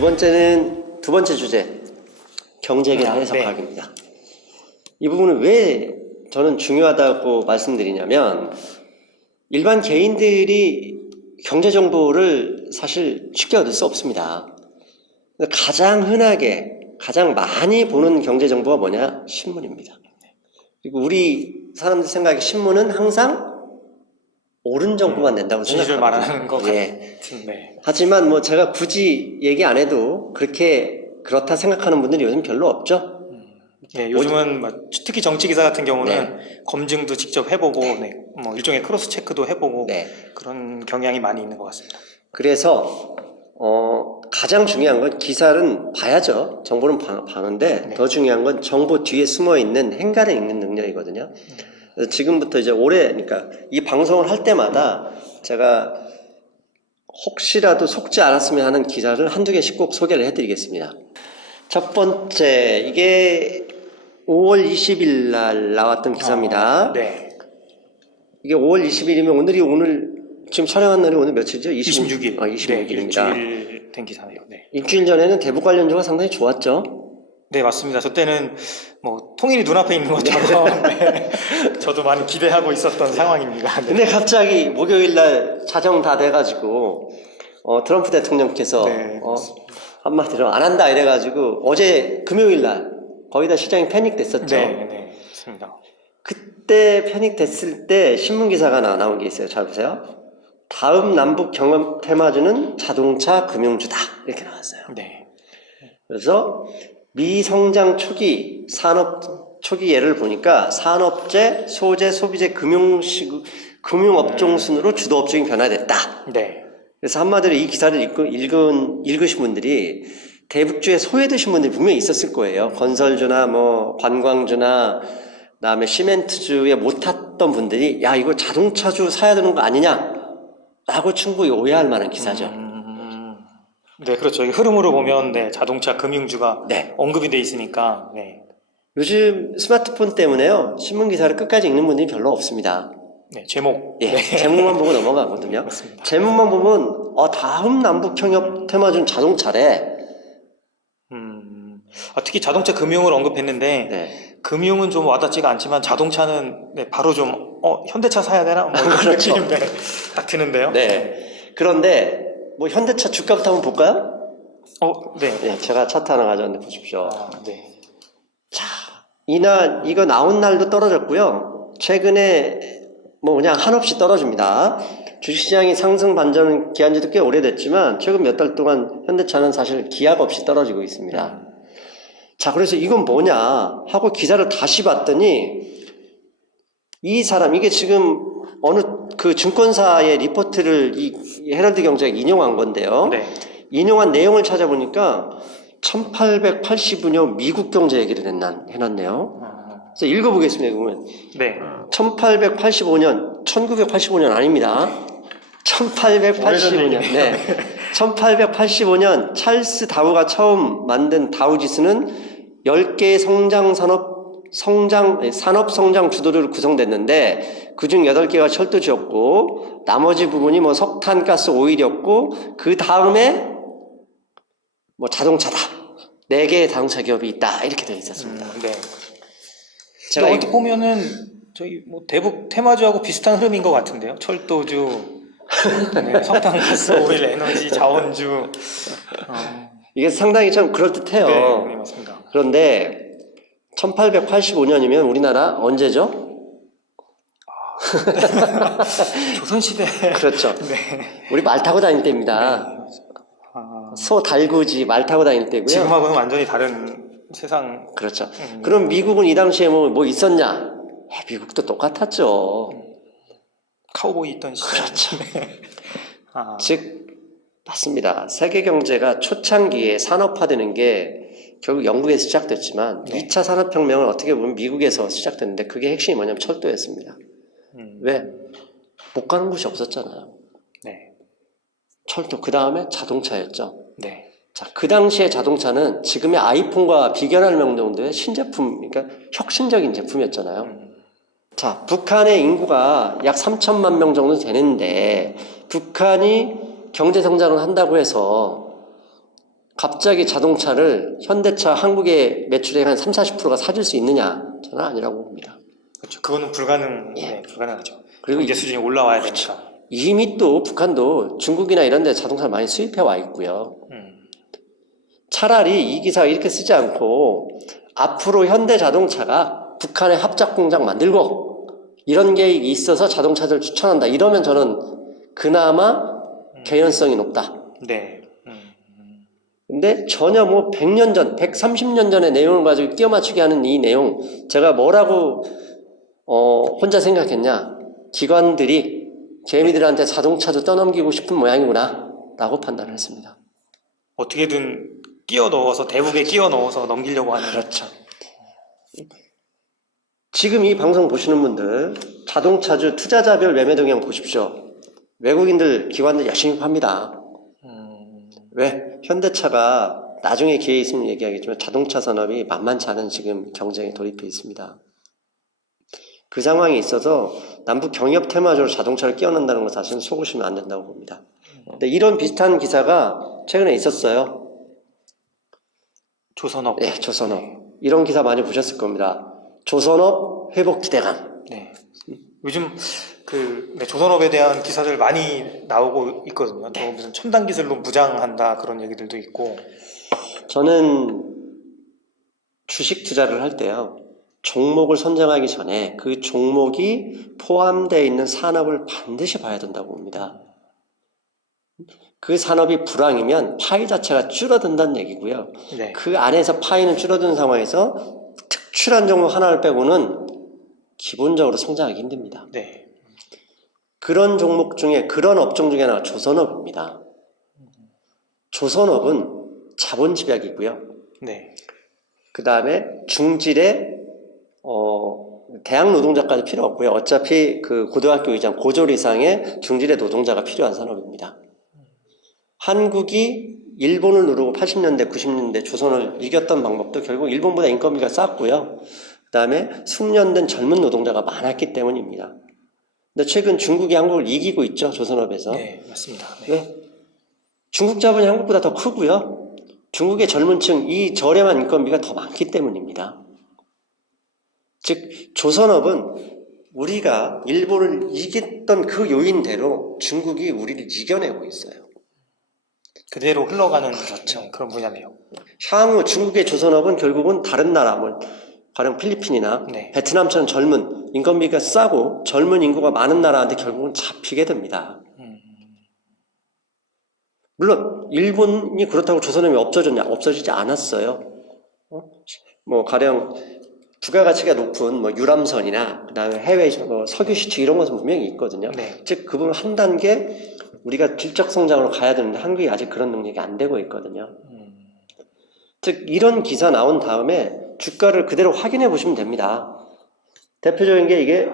두 번째 주제, 경제계산 해석 네. 파악입니다. 이 부분은 왜 저는 중요하다고 말씀드리냐면, 일반 개인들이 경제 정보를 사실 쉽게 얻을 수 없습니다. 가장 흔하게, 가장 많이 보는 경제 정보가 뭐냐? 신문입니다. 그리고 우리 사람들 생각에 신문은 항상 옳은 정보만 낸다고 진실을 생각합니다. 말하는 것 예. 같은데. 하지만 뭐 제가 굳이 얘기 안 해도 그렇다 생각하는 분들이 요즘 별로 없죠. 네, 요즘은 특히 정치 기사 같은 경우는 네. 검증도 직접 해보고, 뭐 일종의 크로스 체크도 해보고 네. 그런 경향이 많이 있는 것 같습니다. 그래서 가장 중요한 건 기사는 봐야죠. 정보는 봐는데 네. 더 중요한 건 정보 뒤에 숨어 있는 행간을 읽는 능력이거든요. 그래서 지금부터 이제 그러니까 이 방송을 할 때마다 제가 혹시라도 속지 않았으면 하는 기사를 한두 개씩 꼭 소개를 해드리겠습니다. 첫 번째, 이게 5월 20일 날 나왔던 기사입니다. 네. 이게 5월 20일이면 오늘 지금 촬영한 날이 오늘 며칠이죠? 26일. 26일입니다. 네, 일주일 된 기사네요. 네. 일주일 전에는 대북 관련주가 상당히 좋았죠? 네, 맞습니다. 저 때는 뭐 통일이 눈앞에 있는 것처럼 네. 저도 많이 기대하고 있었던 상황입니다. 네. 근데 갑자기 목요일 날 자정 다 돼가지고 트럼프 대통령께서 네, 한마디로 안 한다 이래가지고 어제 금요일 날 거의 다 시장이 패닉 됐었죠. 네, 맞습니다. 그때 패닉 됐을 때 신문 기사가 나온 게 있어요. 잘 보세요. 다음 남북 경협 테마주는 자동차 금융주다 이렇게 나왔어요. 네. 그래서 미성장 초기 산업 초기 예를 보니까 산업재, 소재, 소비재, 금융업종 순으로 주도 업종이 변화됐다. 네. 그래서 한마디로 이 기사를 읽으신 분들이 대북주에 소외되신 분들이 분명히 있었을 거예요. 건설주나 뭐 관광주나 그다음에 시멘트주에 못 탔던 분들이 야 이거 자동차주 사야 되는 거 아니냐 라고 충분히 오해할 만한 기사죠. 네, 그렇죠. 흐름으로 보면 네, 자동차 금융주가 네. 언급이 돼 있으니까 네. 요즘 스마트폰 때문에요 신문 기사를 끝까지 읽는 분들이 별로 없습니다. 네, 제목. 예, 네. 제목만 보고 넘어가거든요. 맞습니다. 제목만 보면 다음 남북 경협 테마주는 자동차래. 특히 자동차 금융을 언급했는데 네. 금융은 좀 와닿지가 않지만 자동차는 네, 바로 좀 현대차 사야 되나? 뭐 이런 그렇죠. 느낌 네, 딱 드는데요. 네. 그런데 뭐 현대차 주가부터 한번 볼까요? 네. 네, 제가 차트 하나 가져왔는데 보십시오. 네. 자, 이거 나온 날도 떨어졌고요. 최근에 뭐 그냥 한없이 떨어집니다. 주식시장이 상승 반전은 기한 지도 꽤 오래됐지만 최근 몇 달 동안 현대차는 사실 기약 없이 떨어지고 있습니다. 자, 그래서 이건 뭐냐 하고 기사를 다시 봤더니 이게 지금 어느 그 증권사의 리포트를 이 헤럴드 경제가 인용한 건데요. 네. 인용한 내용을 찾아보니까 1885년 미국 경제 얘기를 해놨네요. 그래서 읽어보겠습니다. 그러면 네. 1985년 아닙니다. 1885년. 네. 1885년 찰스 다우가 처음 만든 다우지수는 10개의 산업 성장 주도로 구성됐는데 그중 8개가 철도지였고 나머지 부분이 뭐 석탄가스 오일이었고 그 다음에 뭐 자동차다. 4개의 자동차 기업이 있다. 이렇게 되어 있었습니다. 네. 제가 어떻게 보면은 저희 뭐 대북 테마주하고 비슷한 흐름인 것 같은데요. 철도주, 네, 석탄가스 오일 에너지 자원주. 이게 상당히 참 그럴듯해요. 네, 맞습니다. 그런데 1885년이면 우리나라 언제죠? 조선시대. 그렇죠. 네. 우리 말 타고 다닐 때입니다. 소 달구지 말 타고 다닐 때고요. 지금하고는 완전히 다른 세상. 그렇죠. 그럼 미국은 이 당시에 뭐 있었냐? 미국도 똑같았죠. 카우보이 있던 시절. 그렇죠. 네. 즉 맞습니다. 세계 경제가 초창기에 산업화되는 게 결국 영국에서 시작됐지만 네. 2차 산업혁명은 어떻게 보면 미국에서 시작됐는데 그게 핵심이 뭐냐면 철도였습니다. 왜? 못 가는 곳이 없었잖아요. 네. 철도, 그 다음에 자동차였죠. 네. 자, 그 당시에 자동차는 지금의 아이폰과 비견할 정도의 신제품, 그러니까 혁신적인 제품이었잖아요. 자, 북한의 인구가 약 3천만 명 정도 되는데 북한이 경제 성장을 한다고 해서 갑자기 자동차를 현대차 한국의 매출의 한 30-40%가 사줄 수 있느냐? 저는 아니라고 봅니다. 그렇죠. 그거는 예. 네, 불가능하죠. 그리고 경제 수준이 올라와야 되니까. 이미 또 북한도 중국이나 이런 데 자동차를 많이 수입해 와 있고요. 차라리 이 기사가 이렇게 쓰지 않고 앞으로 현대 자동차가 북한의 합작 공장 만들고 이런 계획이 있어서 자동차를 추천한다. 이러면 저는 그나마 개연성이 높다. 네. 근데 전혀 뭐 100년 전, 130년 전의 내용을 가지고 끼워 맞추게 하는 이 내용, 제가 뭐라고 혼자 생각했냐? 기관들이 개미들한테 자동차도 떠넘기고 싶은 모양이구나 라고 판단을 했습니다. 어떻게든 끼워 넣어서 대북에 끼워 넣어서 넘기려고 하는. 그렇죠. 지금 이 방송 보시는 분들 자동차주 투자자별 매매 동향 보십시오. 외국인들 기관들 열심히 팝니다. 왜? 현대차가 나중에 기회 있으면 얘기하겠지만 자동차 산업이 만만치 않은 지금 경쟁에 돌입해 있습니다. 그 상황이 있어서 남북 경협 테마주로 자동차를 끼워넣는다는 것 자체는 속으시면 안 된다고 봅니다. 근데 이런 비슷한 기사가 최근에 있었어요. 조선업. 네, 조선업. 이런 기사 많이 보셨을 겁니다. 조선업 회복 기대감. 네. 요즘 네, 조선업에 대한 기사들 많이 나오고 있거든요. 또 무슨 첨단 기술로 무장한다 그런 얘기들도 있고. 저는 주식 투자를 할 때요. 종목을 선정하기 전에 그 종목이 포함되어 있는 산업을 반드시 봐야 된다고 봅니다. 그 산업이 불황이면 파이 자체가 줄어든다는 얘기고요. 네. 그 안에서 파이는 줄어든 상황에서 특출한 종목 하나를 빼고는 기본적으로 성장하기 힘듭니다. 네. 그런 종목 중에, 그런 업종 중에 하나가 조선업입니다. 조선업은 자본 집약이고요. 네. 그 다음에 중질의 대학 노동자까지 필요 없고요. 어차피 그 고등학교 이상 고졸 이상의 중질의 노동자가 필요한 산업입니다. 한국이 일본을 누르고 80년대, 90년대 조선을 이겼던 방법도 결국 일본보다 인건비가 쌌고요. 그 다음에 숙련된 젊은 노동자가 많았기 때문입니다. 근데 최근 중국이 한국을 이기고 있죠, 조선업에서. 네, 맞습니다. 네. 왜? 중국 자본이 한국보다 더 크고요. 중국의 젊은 층, 이 저렴한 인건비가 더 많기 때문입니다. 즉, 조선업은 우리가 일본을 이겼던 그 요인대로 중국이 우리를 이겨내고 있어요. 그대로 흘러가는 그런 분야네요. 향후 중국의 조선업은 결국은 다른 나라, 가령 필리핀이나 네. 베트남처럼 젊은 인건비가 싸고 젊은 인구가 많은 나라한테 결국은 잡히게 됩니다. 물론 일본이 그렇다고 조선업이 없어졌냐? 없어지지 않았어요. 가령 부가가치가 높은 유람선이나 그다음에 해외 석유 시추 이런 것은 분명히 있거든요. 네. 즉 그 부분 한 단계 우리가 질적 성장으로 가야 되는데 한국이 아직 그런 능력이 안 되고 있거든요. 즉 이런 기사 나온 다음에 주가를 그대로 확인해 보시면 됩니다. 대표적인 게 이게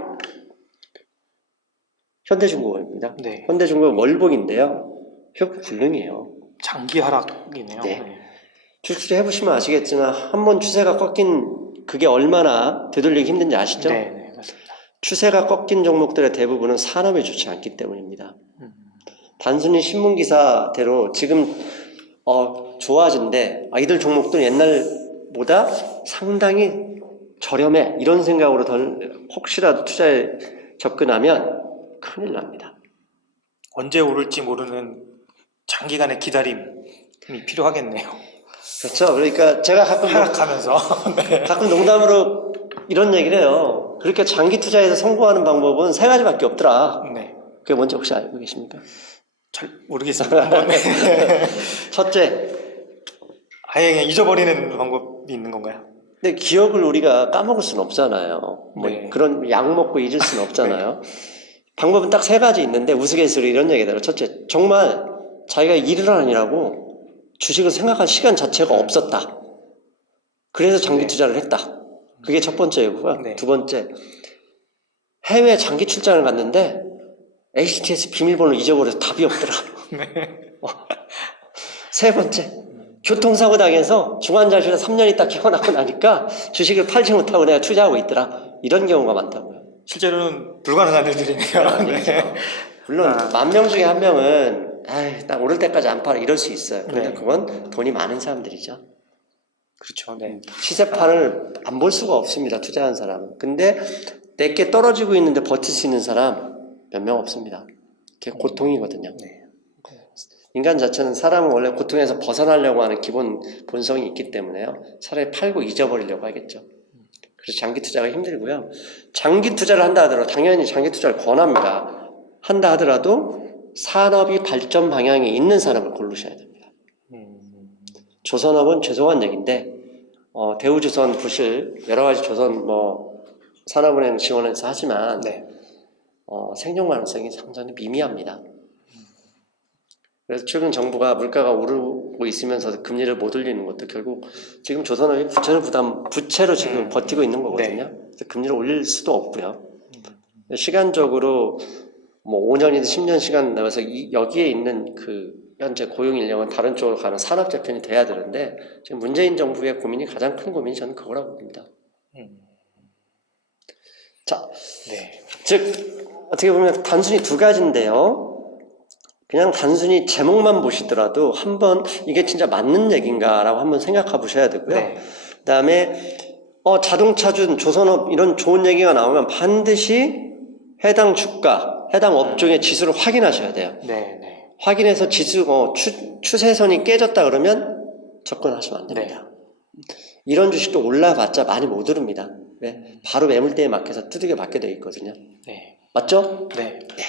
현대중공업입니다. 네. 현대중공업 월봉인데요. 결국 불능이에요. 장기 하락이네요. 네. 네. 주식 해보시면 아시겠지만 한번 추세가 꺾인 그게 얼마나 되돌리기 힘든지 아시죠? 네, 네, 맞습니다. 추세가 꺾인 종목들의 대부분은 산업에 좋지 않기 때문입니다. 단순히 신문기사대로 지금 좋아진대. 이들 종목들 옛날보다 상당히 저렴해. 이런 생각으로 혹시라도 투자에 접근하면 큰일 납니다. 언제 오를지 모르는 장기간의 기다림이 필요하겠네요. 그렇죠. 그러니까 제가 하락하면서 네. 가끔 농담으로 이런 얘기를 해요. 그렇게 장기 투자에서 성공하는 방법은 세 가지밖에 없더라. 네. 그게 뭔지 혹시 알고 계십니까? 잘 모르겠습니다. 한번. 첫째, 아예 그냥 잊어버리는 방법이 있는 건가요? 근데 기억을 우리가 까먹을 수는 없잖아요. 네. 그런 약 먹고 잊을 수는 없잖아요. 방법은 딱 세 가지 있는데 우스갯소리 이런 얘기더라고요. 첫째, 정말 자기가 일을 하느라고 주식을 생각할 시간 자체가 없었다. 그래서 장기 투자를 했다. 그게 첫 번째고요. 네. 두 번째, 해외 장기 출장을 갔는데 HTS 비밀번호 잊어버려서 답이 없더라. 세 번째, 교통사고 당해서 중환자실에 3년 있다 깨어나고 나니까 주식을 팔지 못하고 내가 투자하고 있더라. 이런 경우가 많다고요. 실제로는 불가능한 일들이네요. 네. 물론 10,000명 중에 한 명은 아이, 나 오를 때까지 안 팔아 이럴 수 있어요. 근데 네. 그건 돈이 많은 사람들이죠. 그렇죠. 네. 시세판을 안 볼 수가 없습니다. 투자한 사람은. 근데 내게 떨어지고 있는데 버틸 수 있는 사람 몇 명 없습니다. 그게 고통이거든요. 네. 인간 자체는 사람은 원래 고통에서 벗어나려고 하는 기본 본성이 있기 때문에요. 차라리 팔고 잊어버리려고 하겠죠. 그래서 장기 투자가 힘들고요. 장기 투자를 한다 하더라도 당연히 장기 투자를 권합니다. 한다 하더라도 산업이 발전 방향이 있는 사람을 고르셔야 됩니다. 조선업은 죄송한 얘기인데 대우조선, 부실 여러 가지 조선 산업은행 지원해서 하지만 네. 생존 가능성이 상당히 미미합니다. 그래서 최근 정부가 물가가 오르고 있으면서 금리를 못 올리는 것도 결국 지금 조선업이 부채로 지금 버티고 있는 거거든요. 그래서 금리를 올릴 수도 없고요. 시간적으로 5년이든 10년 시간 내어서 여기에 있는 그 현재 고용 인력은 다른 쪽으로 가는 산업 재편이 돼야 되는데 지금 문재인 정부의 고민이 가장 큰 고민이 저는 그거라고 봅니다. 자, 네. 즉 어떻게 보면 단순히 두 가지인데요. 그냥 단순히 제목만 보시더라도 한번 이게 진짜 맞는 얘기인가라고 한번 생각해 보셔야 되고요. 네. 그다음에 자동차준, 조선업 이런 좋은 얘기가 나오면 반드시 해당 주가, 해당 업종의 지수를 확인하셔야 돼요. 네. 네. 확인해서 지수 추세선이 깨졌다 그러면 접근하시면 안 됩니다. 이런 주식도 올라봤자 많이 못 오릅니다. 왜? 바로 매물대에 막혀서 두들겨 맞게 되어 있거든요. 네. 맞죠? 네. 네.